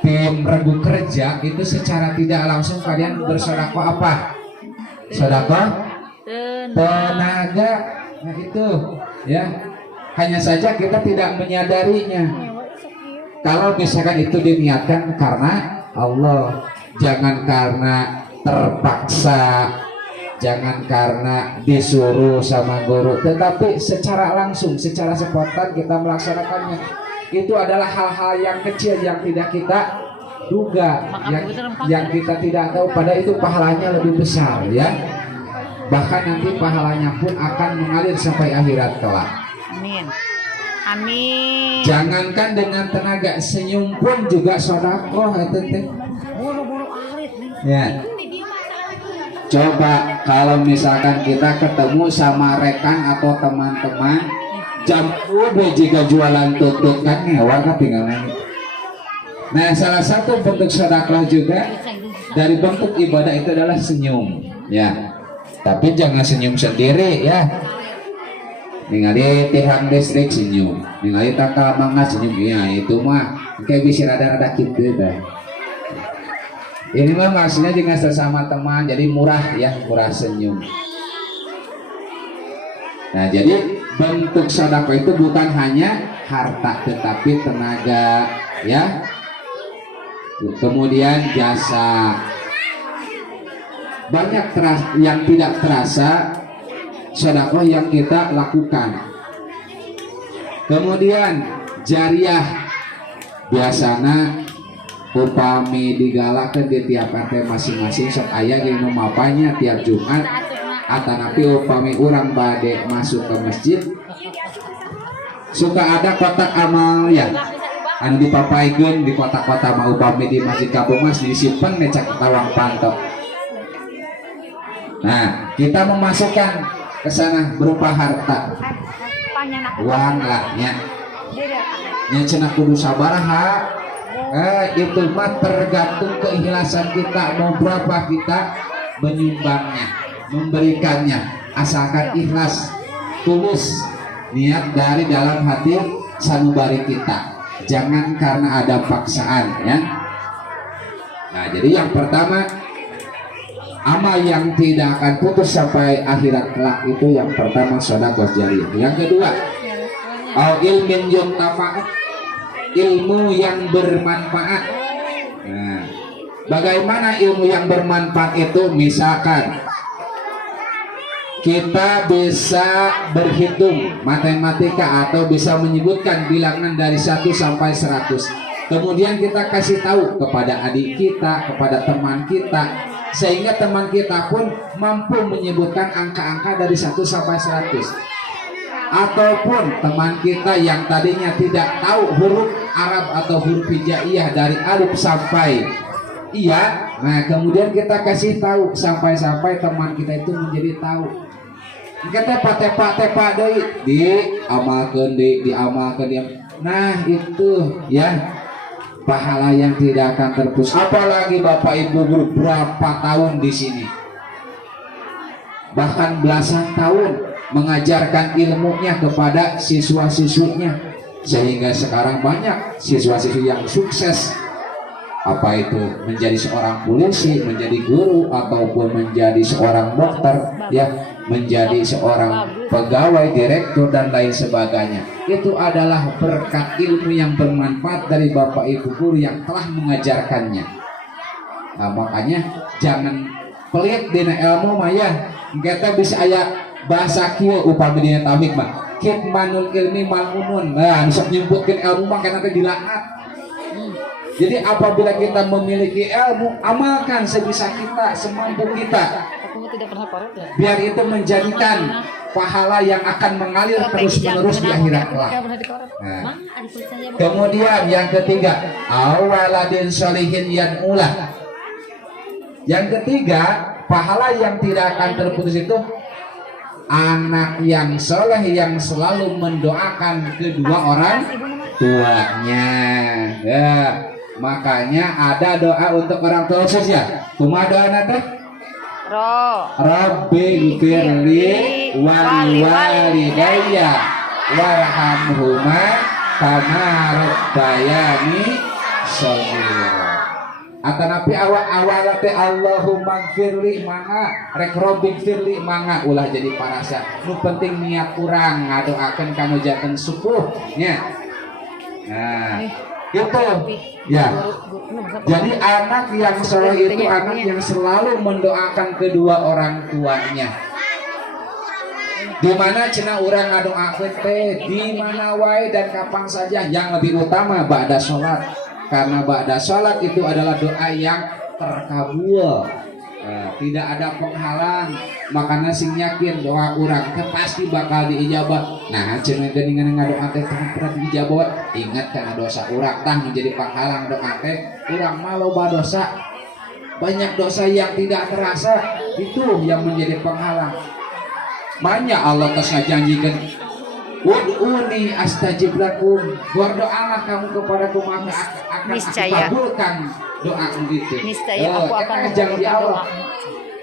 tim regu kerja itu secara tidak langsung kalian bersedekah apa? Sedekah tenaga. Nah itu ya, hanya saja kita tidak menyadarinya. Kalau misalkan itu diniatkan karena Allah, jangan karena terpaksa, jangan karena disuruh sama guru, tetapi secara langsung, secara spontan kita melaksanakannya. Itu adalah hal-hal yang kecil yang tidak kita duga, yang kita tidak tahu, pada itu pahalanya lebih besar ya. Bahkan nanti pahalanya pun akan mengalir sampai akhirat kelak. Amin. Amin. Jangankan dengan tenaga, senyum pun juga sedekah itu teh. Buru-buru arit nih. Ya. Coba kalau misalkan kita ketemu sama rekan atau teman-teman jam udah jika jualan tutut kan ngewa kan tinggalnya. Nah, salah satu bentuk sedekah juga dari bentuk ibadah itu adalah senyum, ya. Tapi jangan senyum sendiri ya. Ningali tiang listrik senyum, ningali takal mangga senyum, ya itu mah kayak bisa rada-rada gitu dah. Ini mah maksudnya dengan sesama teman, jadi murah ya, murah senyum. Nah, jadi bentuk sedekah itu bukan hanya harta, tetapi tenaga, ya. Kemudian jasa. Banyak yang tidak terasa sedekah yang kita lakukan. Kemudian jariah, biasanya upami digalakan di tiap RT masing-masing sok aya ge nu mapanya tiap Jumat atanapi upami urang bade masuk ke masjid suka ada kotak amal ya anu dipapaikeun di kotak-kotak mah upami di masjid kampung mas disimpen necak tawang pantok. Nah, kita memasukkan ke sana berupa harta, uang lah nya cenah kudu sabaraha. Itu mah tergantung keikhlasan kita, mau berapa kita menyumbangnya, memberikannya, asalkan ikhlas, tulus, niat dari dalam hati sanubari kita, jangan karena ada paksaan ya. Nah, jadi yang pertama, amal yang tidak akan putus sampai akhirat kelak itu yang pertama sedekah jariyah. Yang kedua, au ilmin yuntafa'u, ilmu yang bermanfaat. Nah, bagaimana ilmu yang bermanfaat itu? Misalkan kita bisa berhitung matematika atau bisa menyebutkan bilangan dari 1 sampai 100. Kemudian kita kasih tahu kepada adik kita, kepada teman kita, sehingga teman kita pun mampu menyebutkan angka-angka dari 1 sampai 100. Ataupun teman kita yang tadinya tidak tahu huruf Arab atau huruf hijaiyah dari alif sampai iya, nah kemudian kita kasih tahu sampai teman kita itu menjadi tahu. Kita tepa deui diamalkeun diamalkeun. Nah, itu ya pahala yang tidak akan terputus. Apalagi Bapak Ibu guru berapa tahun di sini, bahkan belasan tahun mengajarkan ilmunya kepada siswa-siswinya, sehingga sekarang banyak siswa-siswi yang sukses, apa itu menjadi seorang polisi, menjadi guru, ataupun menjadi seorang dokter, ya, menjadi seorang pegawai, direktur dan lain sebagainya. Itu adalah berkat ilmu yang bermanfaat dari Bapak Ibu guru yang telah mengajarkannya. Nah, makanya jangan pelit dina ilmu maya. Kita bisa aya bahasa kieu upami dina tamik mah kitmanul ilmi malmunun. Nah, bisa nyebutkeun ilmu mah kana teh dilaknat. Jadi apabila kita memiliki ilmu, amalkan sebisa kita, semampu kita, biar itu menjadikan pahala yang akan mengalir terus-menerus di akhirat kelak. Nah, kemudian yang ketiga, awaladin sholihin yan ulah. Yang ketiga, pahala yang tidak akan terputus itu anak yang soleh yang selalu mendoakan kedua orang tuanya. Ya, makanya ada doa untuk orang tua khusus ya. Kumaha doana teh? Rabbi gfirli wali walidayya warhamhuma kama rabbayani shaghira. Atanapi awal teh Allahumma gfirli manga rek robik firli manga ulah jadi parasa. Nu penting niat kurang ngadoakeun kanu janten sepuh nya. Nah, gitu. Ya. Jadi anak yang soleh itu anak yang selalu mendoakan kedua orang tuanya. Di mana cenah urang ngadoakeun teh di mana wae dan kapan saja, yang lebih utama ba'da salat. Karena ba'da salat itu adalah doa yang terkabul. Tidak ada penghalang, makanya sing yakin doa urang teh pasti bakal diijabah. Nah, cenah geuningan ngadoa teh pernah diijabah. Ingat kana dosa urang tah menjadi penghalang doa teh. Urang mah loba dosa. Banyak dosa yang tidak terasa, itu yang menjadi penghalang. Banyak Allah telah janjikan, Ud'uni astajib lakum, berdoalah kamu kepadaku maka akan aku kabulkan doamu itu. Niscaya aku akan janji mengabulkan Allah.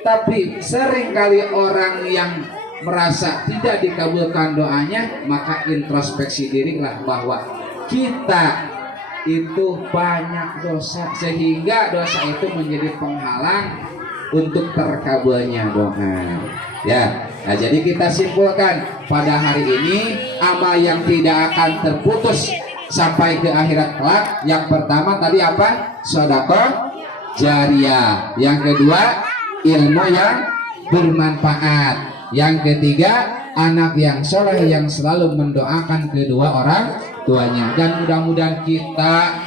Tapi seringkali orang yang merasa tidak dikabulkan doanya, maka introspeksi dirilah bahwa kita itu banyak dosa sehingga dosa itu menjadi penghalang untuk terkabulnya doa. Ya, nah jadi kita simpulkan pada hari ini amal yang tidak akan terputus sampai ke akhirat kelak. Yang pertama tadi apa? Sedekah jariyah. Yang kedua ilmu yang bermanfaat. Yang ketiga anak yang soleh yang selalu mendoakan kedua orang tuanya. Dan mudah-mudahan kita